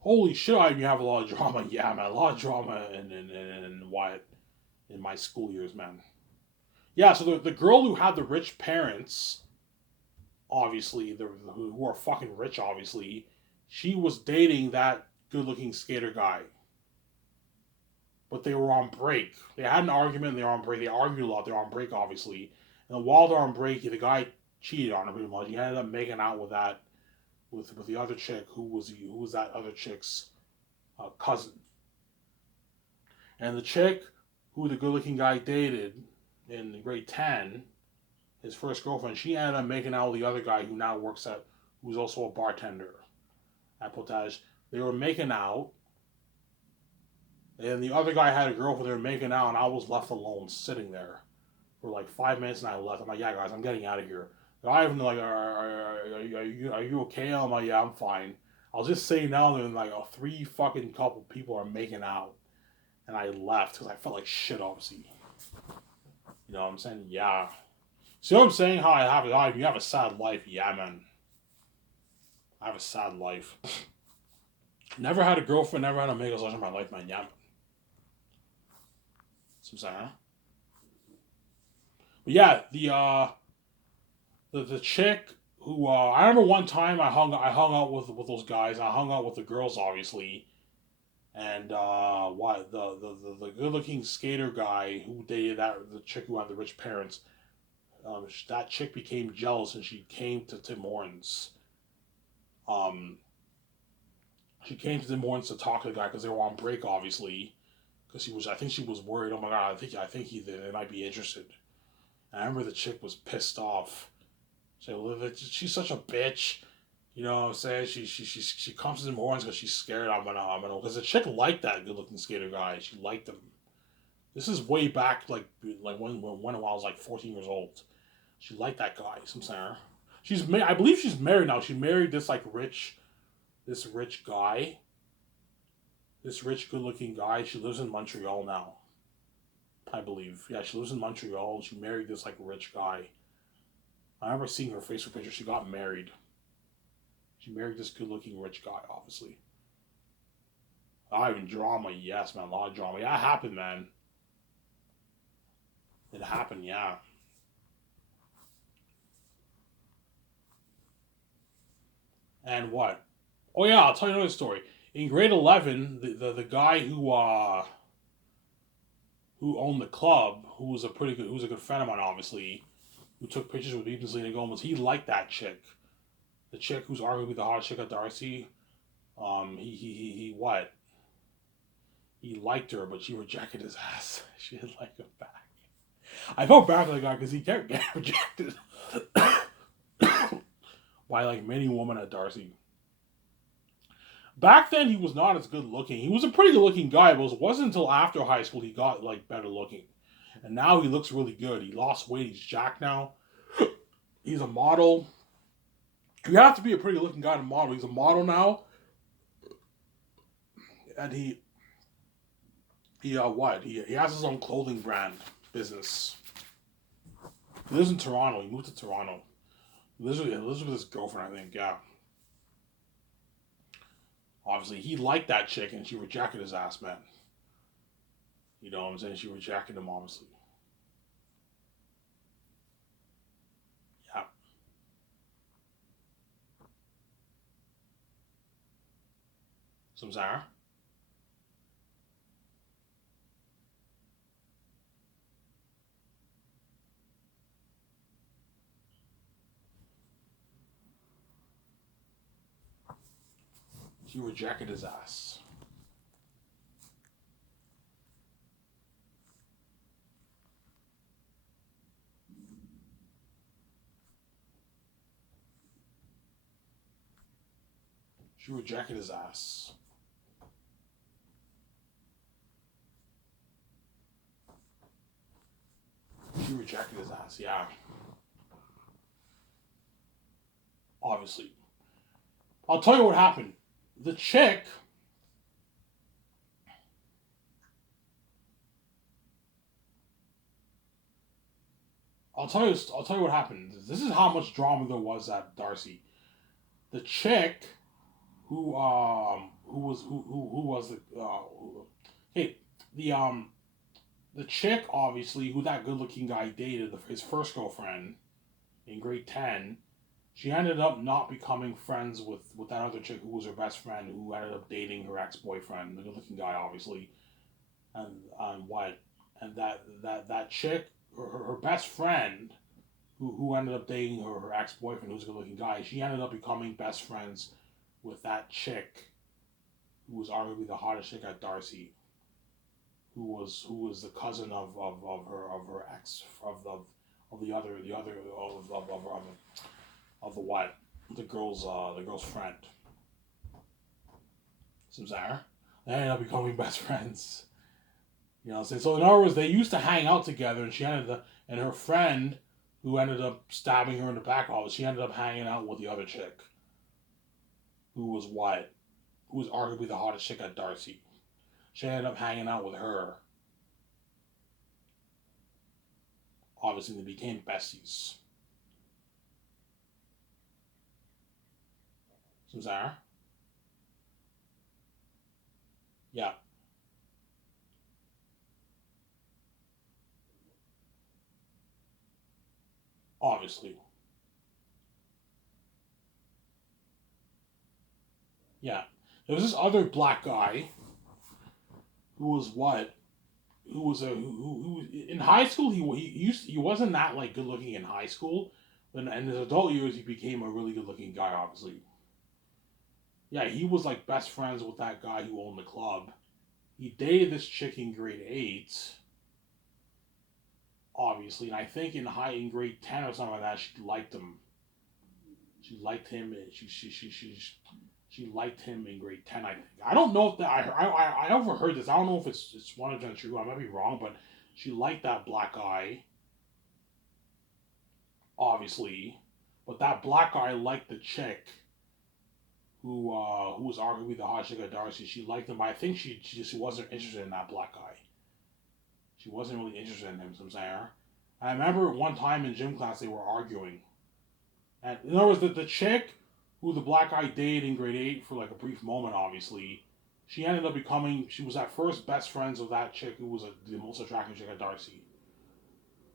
Holy shit, you have a lot of drama. Yeah, man, a lot of drama in Wyatt in my school years, man. Yeah, so the girl who had the rich parents, obviously, who are fucking rich, obviously, she was dating that good looking skater guy. But they were on break. They had an argument and they were on break. They argued a lot. They were on break, obviously. And while they're on break, the guy cheated on her pretty much. He ended up making out with that with the other chick who was that other chick's cousin. And the chick who the good looking guy dated in grade 10, his first girlfriend, she ended up making out with the other guy who now works at, who's also a bartender at Potage. They were making out, and the other guy had a girlfriend. They were making out, and I was left alone sitting there for like 5 minutes, and I left. I'm like, yeah, guys, I'm getting out of here. The guy even like, are you okay? I'm like, yeah, I'm fine. I was just sitting down there, and like three fucking couple people are making out, and I left because I felt like shit, obviously. You know what I'm saying? Yeah. See what I'm saying? How I have it? You have a sad life. Yeah, man. I have a sad life. Never had a girlfriend. Never had a mega slush in my life, man. Yeah. So I'm saying, huh? But yeah, the chick who I remember one time I hung out with those guys. I hung out with the girls, obviously, and what the good looking skater guy who dated that the chick who had the rich parents. That chick became jealous and she came to Tim Hortons. Um, she came to Tim Hortons to talk to the guy because they were on break, obviously. Because I think she was worried. Oh my god, I think they might be interested. And I remember the chick was pissed off. She's such a bitch. You know what I'm saying? She comes to Tim Hortons because she's scared because the chick liked that good looking skater guy. She liked him. This is way back like when I was like 14 years old. She liked that guy. So I'm saying I believe she's married now. She married this rich guy, this rich good looking guy. She lives in Montreal now. I believe. Yeah, she lives in Montreal. She married this like rich guy. I remember seeing her Facebook picture. She got married. She married this good looking rich guy, obviously. I even drama, yes, man, a lot of drama. Yeah, it happened, man. It happened, yeah. And what? Oh yeah, I'll tell you another story. In grade 11, the guy who owned the club, who was a good friend of mine, obviously, who took pictures with me and Selena Gomez, he liked that chick. The chick who's arguably the hottest chick at Darcy. He what? He liked her, but she rejected his ass. She didn't like him back. I felt bad for the guy because he kept getting rejected by like many women at Darcy. Back then, he was not as good looking. He was a pretty good looking guy, but it wasn't until after high school he got like better looking. And now he looks really good. He lost weight. He's jacked now. He's a model. You have to be a pretty looking guy to model. He's a model now, and he has his own clothing brand business. He lives in Toronto. He moved to Toronto. Lives with his girlfriend, I think. Yeah. Obviously, he liked that chick, and she rejected his ass, man. You know what I'm saying? She rejected him, obviously. Yeah. Some Sarah. She rejected his ass. She rejected his ass. She rejected his ass. Yeah. Obviously. I'll tell you what happened. The chick. I'll tell you what happened. This is how much drama there was at Darcy. The chick who was the hey the chick obviously who that good looking guy dated, his first girlfriend in grade 10. She ended up not becoming friends with that other chick who was her best friend, who ended up dating her ex boyfriend, the good looking guy obviously. And what and that chick, her best friend, who ended up dating her ex boyfriend, who's a good looking guy, she ended up becoming best friends with that chick who was arguably the hottest chick at Darcy, who was the cousin of her ex of the what the girl's friend. Samsara. They ended up becoming best friends. You know what I'm saying? So in other words, they used to hang out together, and and her friend, who ended up stabbing her in the back office, she ended up hanging out with the other chick, who was what, who was arguably the hottest chick at Darcy. She ended up hanging out with her. Obviously, they became besties. Samsara? Yeah, obviously. Yeah. There was this other black guy who was what? Who was who in high school he wasn't that like good looking in high school, but in his adult years he became a really good looking guy. Obviously, yeah, he was like best friends with that guy who owned the club. He dated this chick in grade 8, obviously, and I think in grade 10 or something like that she liked him. She liked him. And she liked him in grade 10. I think. I don't know if that I overheard this. I don't know if it's 100% true. I might be wrong, but she liked that black guy, obviously, but that black guy liked the chick who was arguably the hot chick at Darcy. She liked him, but I think she just wasn't interested in that black guy. She wasn't really interested in him. So I'm saying. I remember one time in gym class they were arguing, and in other words, the chick who the black guy dated in grade 8 for like a brief moment, obviously, she ended up becoming. She was at first best friends with that chick who was the most attractive chick at Darcy,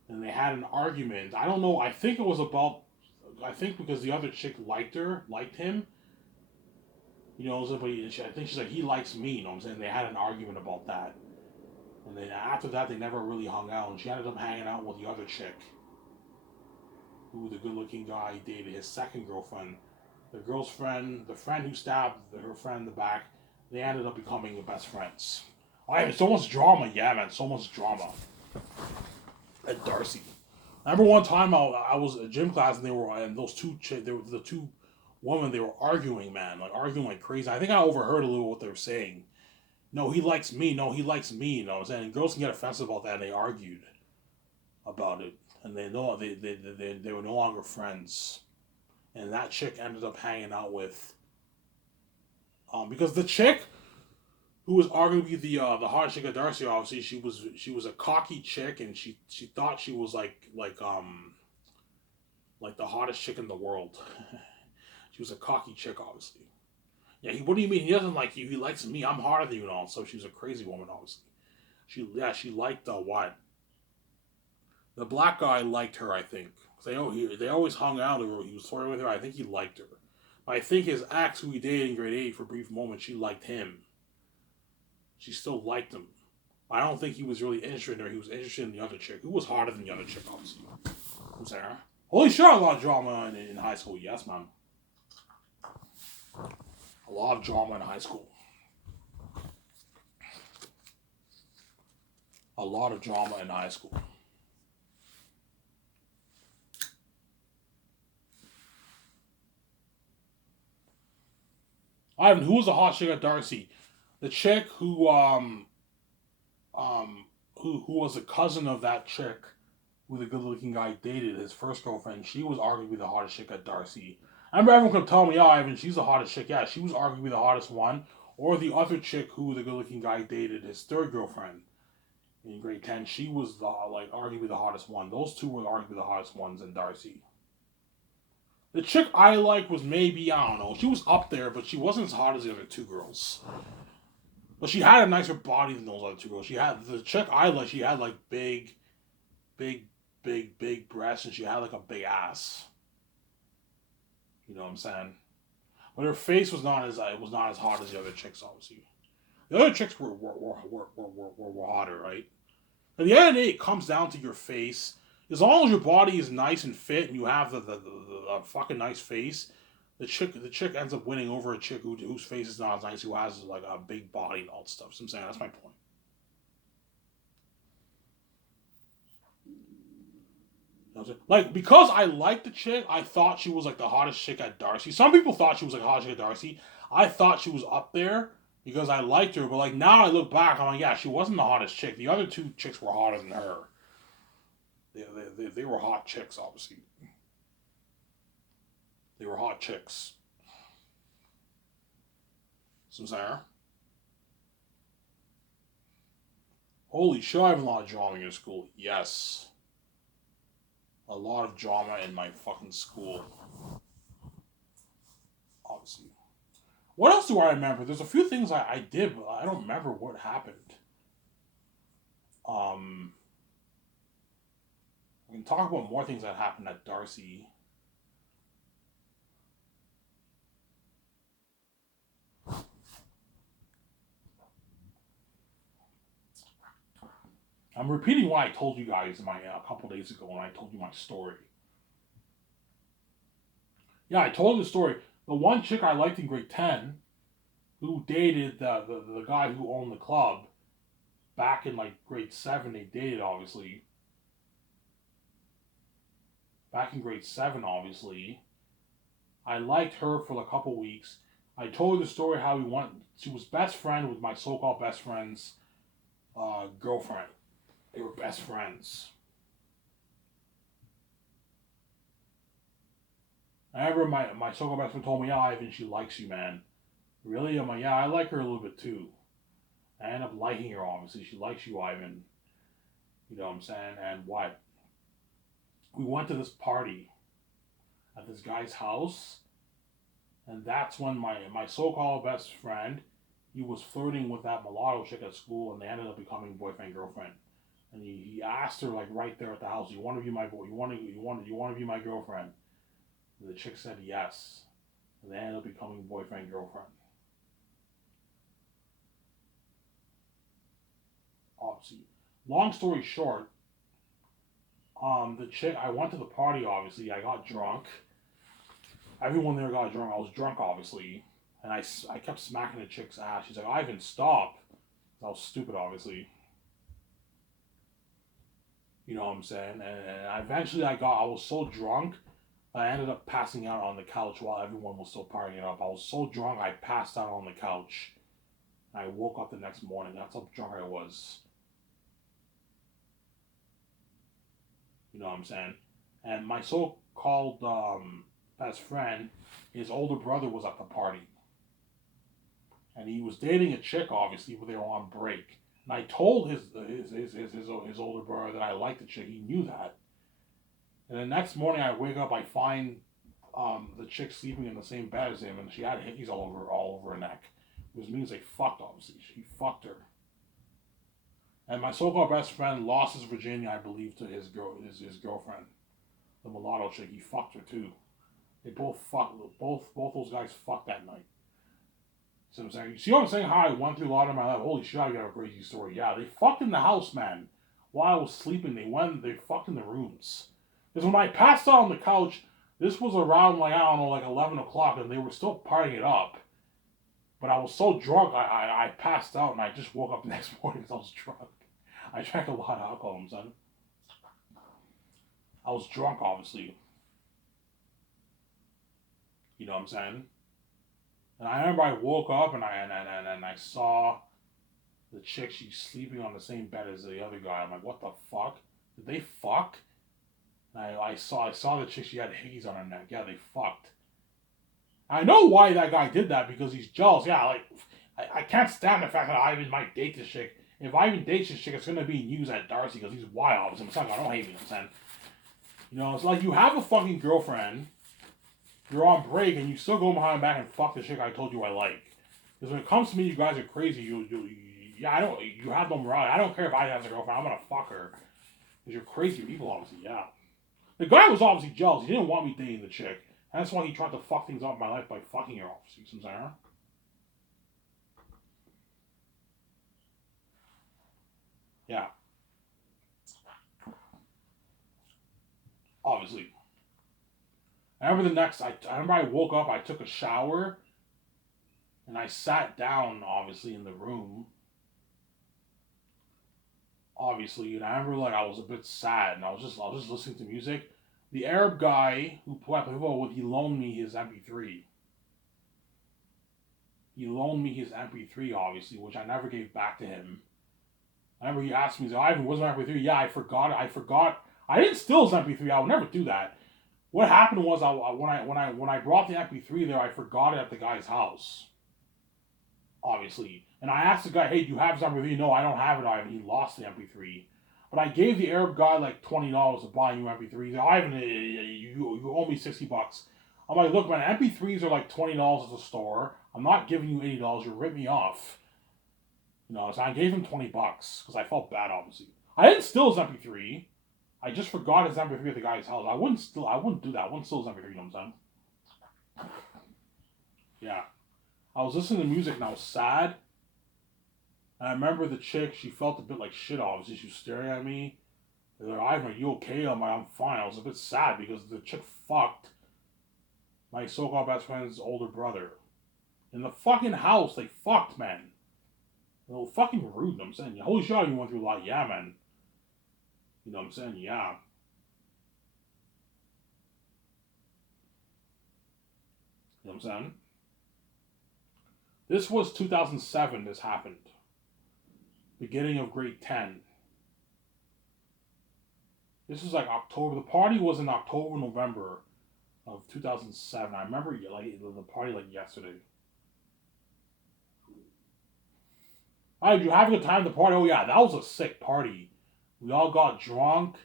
and they had an argument. I don't know. I think it was about. I think because the other chick liked him. You know, but I think she's like he likes me. You know what I'm saying? They had an argument about that, and then after that they never really hung out. And she ended up hanging out with the other chick, who the good-looking guy dated his second girlfriend. The girl's friend, the friend who stabbed her friend in the back, they ended up becoming best friends. Oh, yeah, so much drama, yeah, man, so much drama at Darcy. I remember one time I was at gym class and they were the two women, they were arguing, man, like arguing like crazy. I think I overheard a little what they were saying. No, he likes me. No, he likes me. You know what I'm saying? And girls can get offensive about that, and they argued about it, and they were no longer friends. And that chick ended up hanging out with because the chick who was arguably the hot chick at Darcy, obviously she was a cocky chick, and she thought she was like the hottest chick in the world. She was a cocky chick, obviously. Yeah, what do you mean? He doesn't like you. He likes me. I'm hotter than you and all. So she was a crazy woman, obviously. She liked what the black guy liked her. I think they always hung out. He was flirting with her. I think he liked her. I think his ex, who he dated in grade 8 for a brief moment, she liked him. She still liked him. I don't think he was really interested in her. He was interested in the other chick, who was hotter than the other chick, obviously. Who's there? Holy shit, a lot of drama in high school. Yes, man. A lot of drama in high school. A lot of drama in high school. Ivan, who was the hot chick at Darcy? The chick um who was a cousin of that chick who the good looking guy dated, his first girlfriend. She was arguably the hottest chick at Darcy. I remember everyone could tell me, yeah, Ivan, she's the hottest chick. Yeah, she was arguably the hottest one. Or the other chick who the good looking guy dated, his third girlfriend in grade 10, she was the like arguably the hottest one. Those two were arguably the hottest ones in Darcy. The chick I liked was maybe, I don't know, she was up there, but she wasn't as hot as the other two girls. But she had a nicer body than those other two girls. She had the chick I liked. She had like big, big breasts, and she had like a big ass. You know what I'm saying? But her face was not as it was not as hot as the other chicks. Obviously, the other chicks were hotter, right? At the end of the day, it comes down to your face. As long as your body is nice and fit, and you have the fucking nice face, the chick ends up winning over a chick whose face is not as nice, who has like a big body and all that stuff. So I'm saying that's my point. You know like because I liked the chick, I thought she was like the hottest chick at Darcy. Some people thought she was like the hottest chick at Darcy. I thought she was up there because I liked her, but like now I look back, I'm like, yeah, she wasn't the hottest chick. The other two chicks were hotter than her. They were hot chicks, obviously. They were hot chicks. So Sarah. Holy shit, I have a lot of drama in school. Yes. A lot of drama in my fucking school. Obviously. What else do I remember? There's a few things I did, but I don't remember what happened. Um, we can talk about more things that happened at Darcy. I'm repeating what I told you guys in my a couple days ago when I told you my story. Yeah, I told you the story. The one chick I liked in grade 10, who dated the guy who owned the club, back in like grade 7, they dated, obviously. Back in grade 7, obviously. I liked her for a couple weeks. I told you the story how we went. She was best friend with my so-called best friend's girlfriend. They were best friends. I remember my so-called best friend told me, "Yeah, Ivan, she likes you, man." Really? I'm like, "Yeah, I like her a little bit too." I end up liking her, obviously. She likes you, Ivan. You know what I'm saying? And what? We went to this party at this guy's house, and that's when my so-called best friend, he was flirting with that mulatto chick at school, and they ended up becoming boyfriend girlfriend. And he asked her like right there at the house, "You want to be my boy? You want to be my girlfriend?" And the chick said yes, and they ended up becoming boyfriend girlfriend. Obviously, long story short, the chick I went to the party. Obviously, I got drunk. Everyone there got drunk. I was drunk, obviously, and I kept smacking the chick's ass. She's like, "Ivan, stop." I was stupid, obviously. You know what I'm saying? And eventually I was so drunk, I ended up passing out on the couch while everyone was still partying up. I was so drunk, I passed out on the couch. I woke up the next morning. That's how drunk I was. You know what I'm saying? And my so called best friend, his older brother was at the party. And he was dating a chick, obviously, but they were on break. And I told his older brother that I liked the chick. He knew that. And the next morning, I wake up, I find the chick sleeping in the same bed as him, and she had hickeys all over her neck, which means they fucked. Obviously, she fucked her. And my so-called best friend lost his virginity, I believe, to his girlfriend, the mulatto chick. He fucked her too. They both fucked. Both those guys fucked that night. See what I'm saying? You see what I'm saying? How I went through a lot of my life. Holy shit, I got a crazy story. Yeah, they fucked in the house, man. While I was sleeping, they fucked in the rooms. Because when I passed out on the couch, this was around like I don't know, like 11 o'clock, and they were still partying it up. But I was so drunk, I passed out, and I just woke up the next morning because I was drunk. I drank a lot of alcohol, son. I was drunk, obviously. You know what I'm saying? And I remember I woke up and I saw the chick. She's sleeping on the same bed as the other guy. I'm like, what the fuck? Did they fuck? And I saw the chick. She had hickeys on her neck. Yeah, they fucked. I know why that guy did that because he's jealous. Yeah, like I can't stand the fact that Ivan might date this chick. If Ivan dates this chick, it's gonna be news at Darcy because he's wild. I'm saying I don't hate me. I'm saying, you know, it's like you have a fucking girlfriend, You're on break and you still go behind my back and fuck the chick I told you I like. Because when it comes to me, you guys are crazy. Yeah, I don't. You have no morality. I don't care if I have a girlfriend. I'm gonna fuck her. Because you're crazy people, obviously. Yeah. The guy was obviously jealous. He didn't want me dating the chick. And that's why he tried to fuck things up in my life by fucking her, obviously. You know what I'm saying? Yeah. Obviously. I remember I remember I woke up, I took a shower, and I sat down, obviously, in the room. Obviously, and I remember like I was a bit sad, and I was just listening to music. The Arab guy who played football with, he loaned me his MP3. He loaned me his MP3, obviously, which I never gave back to him. I remember he asked me, he's like, Ivan, where's my MP3? Yeah, I forgot it. I forgot. I didn't steal his MP3. I would never do that. What happened was, when I brought the MP3 there, I forgot it at the guy's house. Obviously, and I asked the guy, "Hey, do you have his MP3?" No, I don't have it, Ivan. He lost the MP3. But I gave the Arab guy like $20 to buy a new MP3. He's like, Ivan, you owe me $60. I'm like, look, man, MP3s are like $20 at the store. I'm not giving you $80. You ripped me off. You know, so I gave him $20 because I felt bad, obviously. I didn't steal his MP3. I just forgot his MP3 at the guy's house. I wouldn't do that. I wouldn't steal his MP3, you know what I'm saying? Yeah. I was listening to music and I was sad. And I remember the chick, she felt a bit like shit, obviously. She was staring at me. They're like, Ivan, are you okay? I'm like, I'm fine. I was a bit sad because the chick fucked my so-called best friend's older brother. In the fucking house, they fucked, man. They were fucking rude, you know what I'm saying? Holy shit, you went through a lot. Yeah, man. You know what I'm saying? Yeah. You know what I'm saying? This was 2007, this happened. Beginning of grade 10. This was like October. The party was in October, November of 2007. I remember like the party like yesterday. Hi, did you have a good time at the party? Oh yeah, that was a sick party. We all got drunk.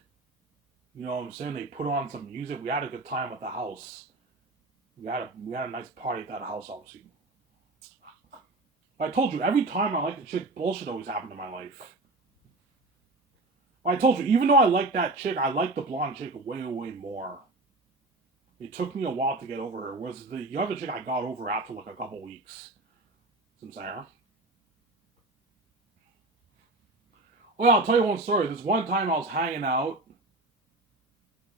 You know what I'm saying? They put on some music. We had a good time at the house. We had a nice party at that house, obviously. I told you, every time I like the chick, bullshit always happened in my life. I told you, even though I like that chick, I like the blonde chick way, way more. It took me a while to get over her. Was the other chick I got over after like a couple weeks. Some Sarah. Well, I'll tell you one story. This one time I was hanging out.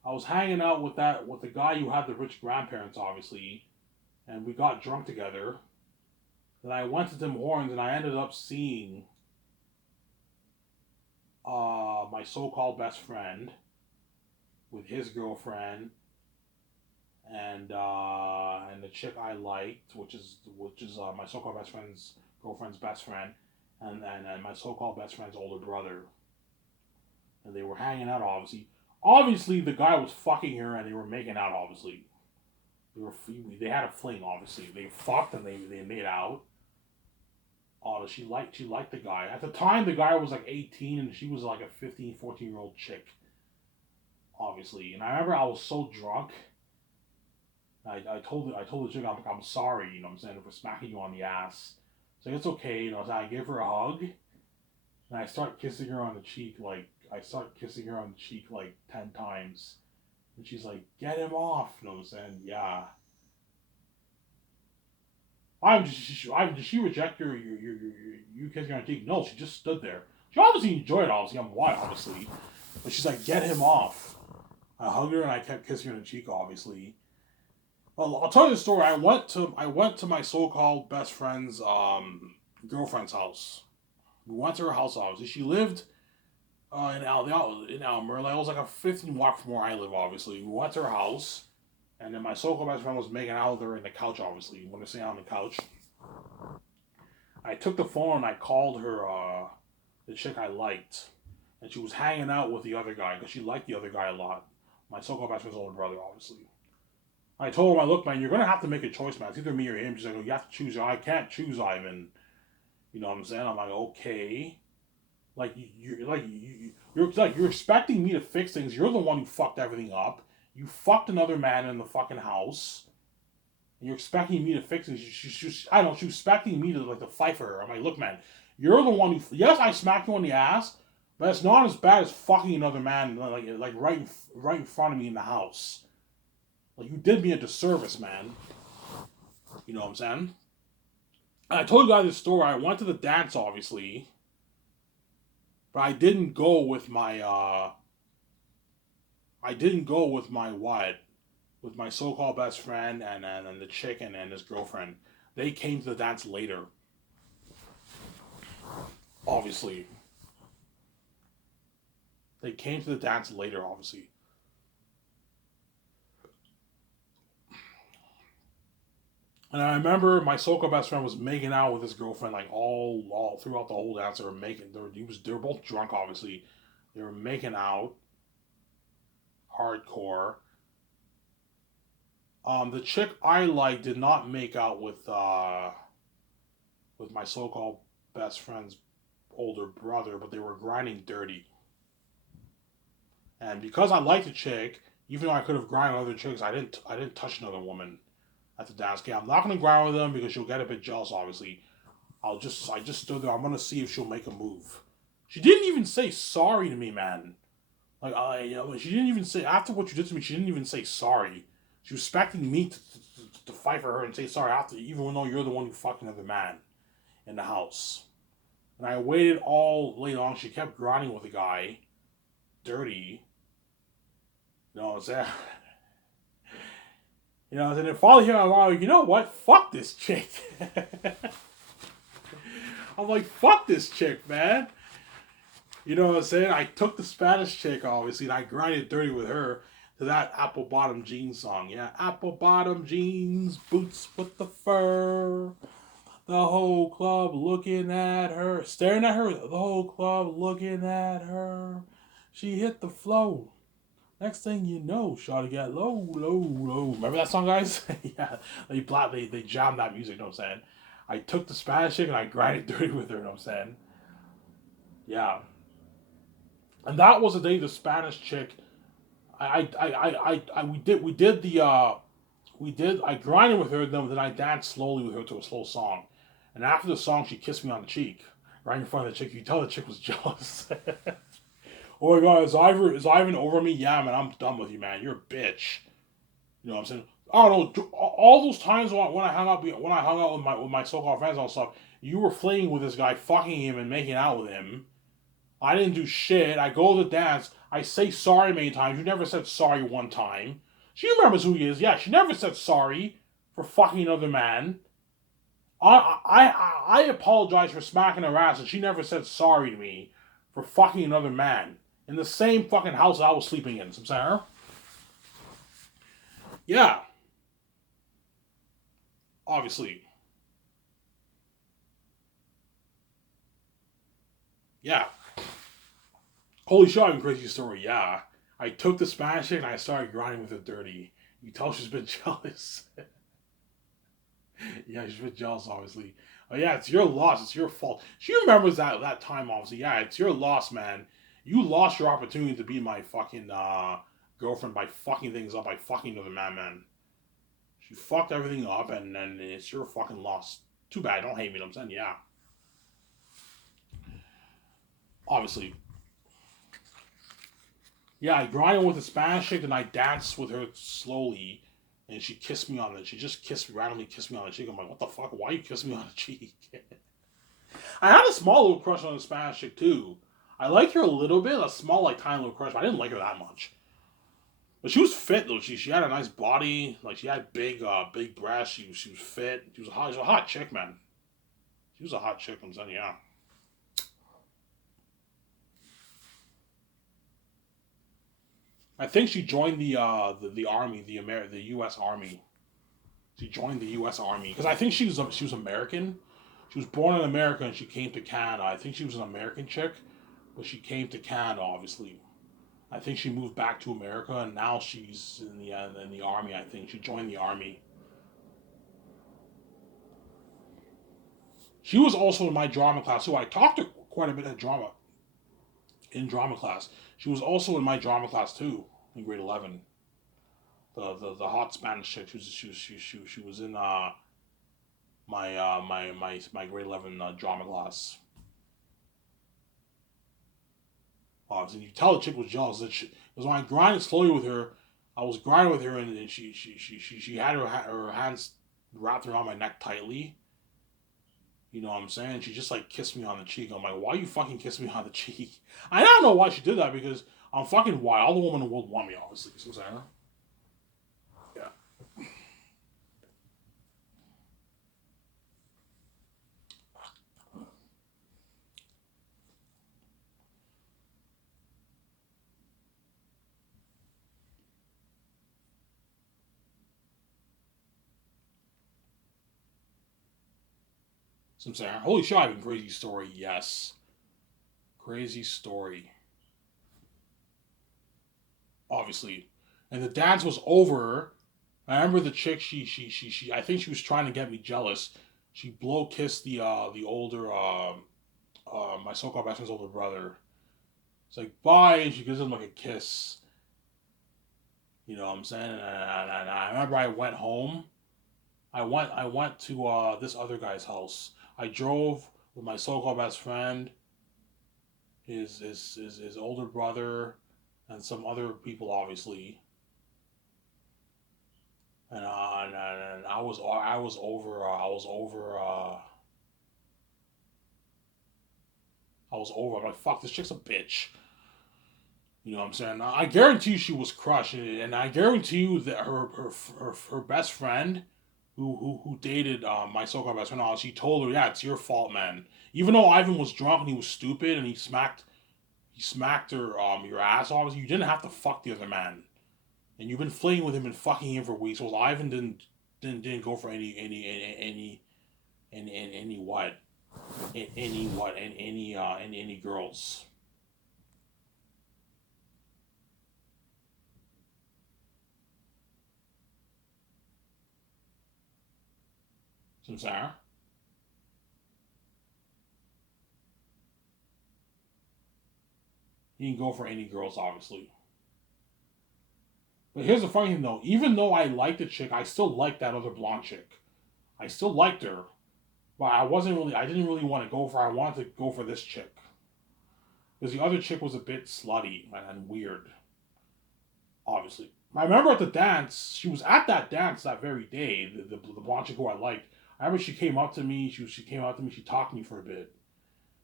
I was hanging out with the guy who had the rich grandparents, obviously, and we got drunk together. Then I went to Tim Hortons and I ended up seeing my so-called best friend with his girlfriend and the chick I liked, which is my so-called best friend's girlfriend's best friend, and my so-called best friend's older brother, and they were hanging out. Obviously, the guy was fucking her, and they were making out. Obviously, they had a fling. Obviously, they fucked and they made out. She liked the guy. At the time, the guy was like 18, and she was like a 15, 14-year-old chick. Obviously, and I remember I was so drunk. I told the chick, I'm sorry, you know what I'm saying, for smacking you on the ass. So it's okay, you know. So I gave her a hug, and I start kissing her on the cheek like 10 times, and she's like, "Get him off," you know what I'm saying? Yeah. Did she reject you kissing her on the cheek? No, she just stood there. She obviously enjoyed it. Obviously, I'm white, obviously, but she's like, "Get him off." I hugged her and I kept kissing her on the cheek, obviously. Well, I'll tell you the story. I went to my so-called best friend's girlfriend's house. We went to her house. Obviously, she lived in Elmer. Like, it was like a 15 block from where I live. Obviously, we went to her house, and then my so-called best friend was making out with her in the couch. Obviously, when they're sitting on the couch, I took the phone and I called her the chick I liked, and she was hanging out with the other guy because she liked the other guy a lot. My so-called best friend's older brother, obviously. I told him, look, man, you're gonna have to make a choice, man. It's either me or him. She's like, oh, you have to choose. I can't choose, Ivan. You know what I'm saying? I'm like, okay. Like you're expecting me to fix things. You're the one who fucked everything up. You fucked another man in the fucking house. and you're expecting me to fix it. I don't know, she was expecting me to like to fight for her. I'm like, look, man, you're the one who. Yes, I smacked you on the ass, but it's not as bad as fucking another man like right in front of me in the house. Like you did me a disservice, man. You know what I'm saying? And I told you guys this story. I went to the dance, obviously, but I didn't go with my. I didn't go with my what? With my so-called best friend and the chick and his girlfriend. They came to the dance later. Obviously. They came to the dance later, obviously. And I remember my so-called best friend was making out with his girlfriend like all throughout the whole dance. They were both drunk, obviously. They were making out hardcore. The chick I liked did not make out with my so-called best friend's older brother, but they were grinding dirty. And because I liked the chick, even though I could have grinded other chicks, I didn't touch another woman at the dance. Okay, I'm not gonna grind with them because she'll get a bit jealous. Obviously, I just stood there. I'm gonna see if she'll make a move. She didn't even say sorry to me, man. She didn't even say after what you did to me. She didn't even say sorry. She was expecting me to fight for her and say sorry after, even though you're the one who fucked another man in the house. And I waited all late long. She kept grinding with the guy, dirty. You know what I'm saying? You know, and then finally here I'm like, you know what? Fuck this chick. I'm like, fuck this chick, man. You know what I'm saying? I took the Spanish chick, obviously, and I grinded dirty with her to that Apple Bottom Jeans song. Yeah, Apple Bottom Jeans, boots with the fur. The whole club looking at her, staring at her. The whole club looking at her. She hit the flow. Next thing you know, shawty got low, low, low. Remember that song, guys? Yeah, they jammed that music. You know what I'm saying? I took the Spanish chick and I grinded dirty with her. You know what I'm saying? Yeah, and that was the day the Spanish chick. We did the I grinded with her, then I danced slowly with her to a slow song. And after the song, she kissed me on the cheek, right in front of the chick. You tell the chick was jealous. Oh my god, is Ivan over me? Yeah, man, I'm done with you, man. You're a bitch. You know what I'm saying? I don't know. All those times when I hung out with my so-called friends and stuff, you were flirting with this guy, fucking him and making out with him. I didn't do shit. I go to the dance. I say sorry many times. You never said sorry one time. She remembers who he is. Yeah, she never said sorry for fucking another man. I apologize for smacking her ass, and she never said sorry to me for fucking another man in the same fucking house I was sleeping in. So I'm saying, yeah, obviously, yeah. Holy shit, I'm crazy story. Yeah, I took the Spanish chick and I started grinding with her dirty. You tell she's been jealous. Yeah, she's been jealous, obviously. Oh yeah, it's your loss. It's your fault. She remembers that time, obviously. Yeah, it's your loss, man. You lost your opportunity to be my fucking girlfriend by fucking things up by fucking another man, man. She fucked everything up, and then it's your fucking loss. Too bad. Don't hate me. I'm saying, yeah, obviously. Yeah, I grinded with the Spanish chick, and I danced with her slowly, and she kissed me on it. She just randomly kissed me on the cheek. I'm like, what the fuck? Why you kiss me on the cheek? I had a small little crush on the Spanish chick too. I liked her a little bit, a small, like tiny little crush, but I didn't like her that much. But she was fit though. She had a nice body. Like she had big breasts. She was fit. She was a hot chick, man. She was a hot chick. I'm saying, yeah. I think she joined the army, the U.S. Army. She joined the U.S. Army because I think she was American. She was born in America and she came to Canada. I think she was an American chick, but she came to Canada obviously. I think she moved back to America and now she's in the army. I think she joined the army. She was also in my drama class, so I talked to her quite a bit in drama class. She was also in my drama class too in grade 11. The hot Spanish chick. She was in my grade 11 drama class. And you tell the chick was jealous. Because when I grinded slowly with her, I was grinding with her, and she had her hands wrapped around my neck tightly. You know what I'm saying? She just like kissed me on the cheek. I'm like, why you fucking kiss me on the cheek? I don't know why she did that because I'm fucking wild. All the women in the world want me, obviously. So Sarah. Yeah. Some Sarah. Holy shit, I have a crazy story. Yes. Crazy story. Obviously. And the dance was over. I remember the chick. She. I think she was trying to get me jealous. She blow kissed the older my so-called best friend's older brother. It's like bye, and she gives him like a kiss. You know what I'm saying? And I remember I went home. I went to this other guy's house. I drove with my so-called best friend, his older brother, and some other people, obviously. And I was over. I'm like, fuck, this chick's a bitch. You know what I'm saying? I guarantee you she was crushed, and I guarantee you that her best friend, who dated my so-called best friend, she told her, yeah, it's your fault, man. Even though Ivan was drunk and he was stupid and he smacked her your ass. Obviously, you didn't have to fuck the other man, and you've been flirting with him and fucking him for weeks. Well, Ivan didn't go for any what, any what, and any girls. So Sarah, he didn't go for any girls, obviously. But here's the funny thing, though. Even though I liked the chick, I still liked that other blonde chick. I still liked her, but I didn't really want to go for her. I wanted to go for this chick. Because the other chick was a bit slutty and weird, obviously. I remember at the dance, she was at that dance that very day, the blonde chick who I liked. I remember she came up to me, she came up to me, she talked to me for a bit.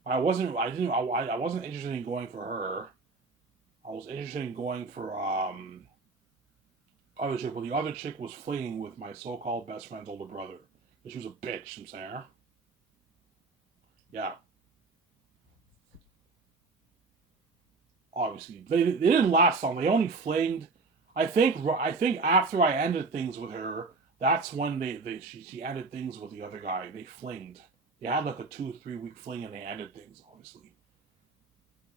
I wasn't interested in going for her. I was interested in going for other chick, but the other chick was flinging with my so-called best friend's older brother. She was a bitch, I'm saying. Yeah, obviously they didn't last long. They only flinged. I think after I ended things with her, that's when she ended things with the other guy. They flinged. They had like a 2 3 week fling and they ended things, obviously.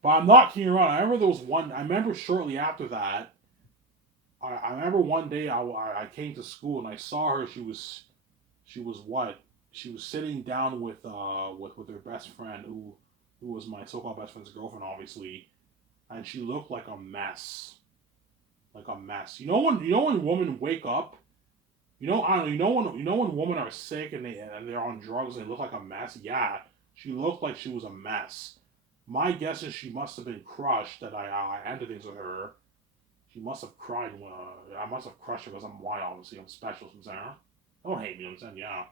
But I'm not kidding around. I remember there was one. I remember shortly after that. I remember one day I came to school and I saw her. She was what? She was sitting down with her best friend who was my so-called best friend's girlfriend, obviously, and she looked like a mess, like a mess. You know when women wake up. I don't know. You know when women are sick and they're on drugs and they look like a mess. Yeah, she looked like she was a mess. My guess is she must have been crushed that I ended things with her. She must have cried when I must have crushed her because I'm white. Obviously, I'm special. From Sarah. Don't hate me. I'm saying yeah.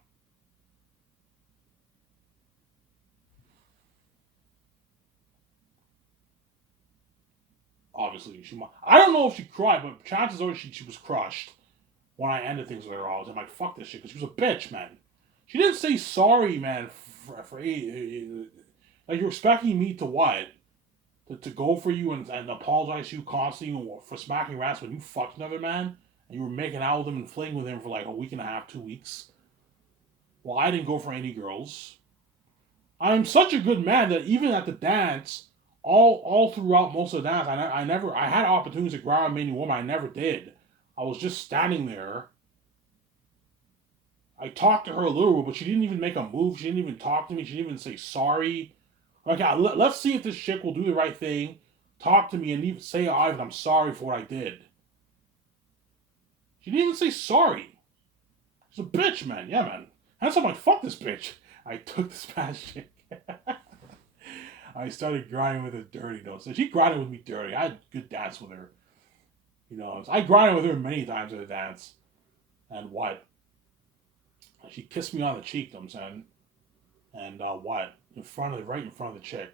Obviously, I don't know if she cried, but chances are she was crushed when I ended things with her. I was like, fuck this shit, because she was a bitch, man. She didn't say sorry, man. Like you're expecting me to what? To go for you and apologize to you constantly for smacking rats when you fucked another man and you were making out with him and flinging with him for like a week and a half, 2 weeks. Well, I didn't go for any girls. I'm such a good man that even at the dance, all throughout most of the dance, I had opportunities to grab a many woman. I never did. I was just standing there. I talked to her a little bit, but she didn't even make a move. She didn't even talk to me. She didn't even say sorry. Like, let's see if this chick will do the right thing, talk to me, and even say, Ivan, I'm sorry for what I did. She didn't even say sorry. She's a bitch, man. Yeah, man. And so I'm like, fuck this bitch. I took this Spanish chick. I started grinding with her dirty though. So she grinded with me dirty. I had a good dance with her. You know, I grinded with her many times at a dance. And what? She kissed me on the cheek, you know what I'm saying? And what? Right in front of the chick.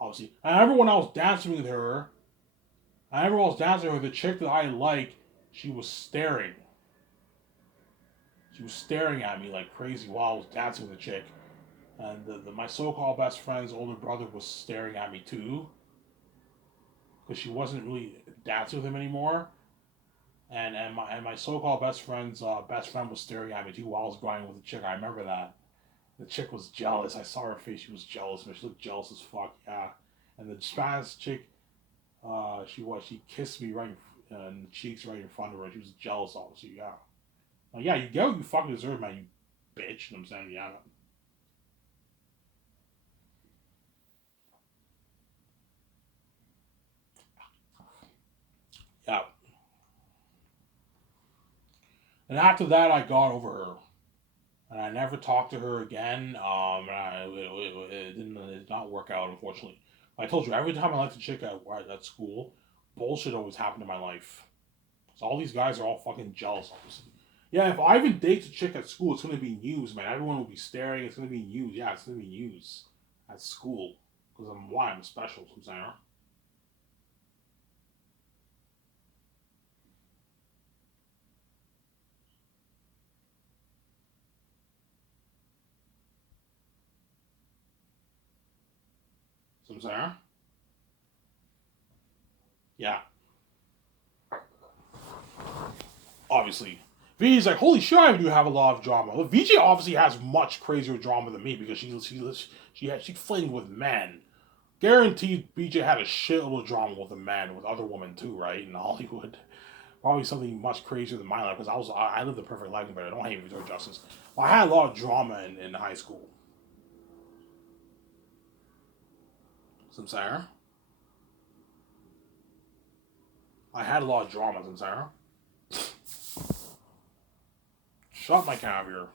Obviously. And everyone else dancing with her, the chick that I like, she was staring. She was staring at me like crazy while I was dancing with the chick. And my so-called best friend's older brother was staring at me too. Because she wasn't really dancing with him anymore. And my so-called best friend was staring at me too while I was grinding with the chick. I remember that. The chick was jealous. I saw her face. She was jealous, man. She looked jealous as fuck. Yeah. And the Spanish chick, she kissed me right in the cheeks, right in front of her. She was jealous, obviously. Yeah. Like, yeah, you get what you fucking deserve, man. You bitch. You know what I'm saying? Yeah. Yeah. And after that, I got over her, and I never talked to her again. It did not work out, unfortunately. I told you, every time I liked a chick at school, bullshit always happened in my life. So all these guys are all fucking jealous, obviously. Yeah, if I even date a chick at school, it's gonna be news, man. Everyone will be staring. It's gonna be news. Yeah, it's gonna be news at school because I'm special. So I'm saying, huh? So I'm saying, huh? Yeah, obviously. VJ's like, holy shit, I do have a lot of drama. Well, VJ obviously has much crazier drama than me because she flinged with men. Guaranteed, BJ had a shitload of drama with a man, with other women too, right? In Hollywood, probably something much crazier than my life because I lived a perfect life, but I don't hate Victoria Justice. Well, I had a lot of drama in high school. Some Sarah. I had a lot of drama, some Sarah. Shut my caviar.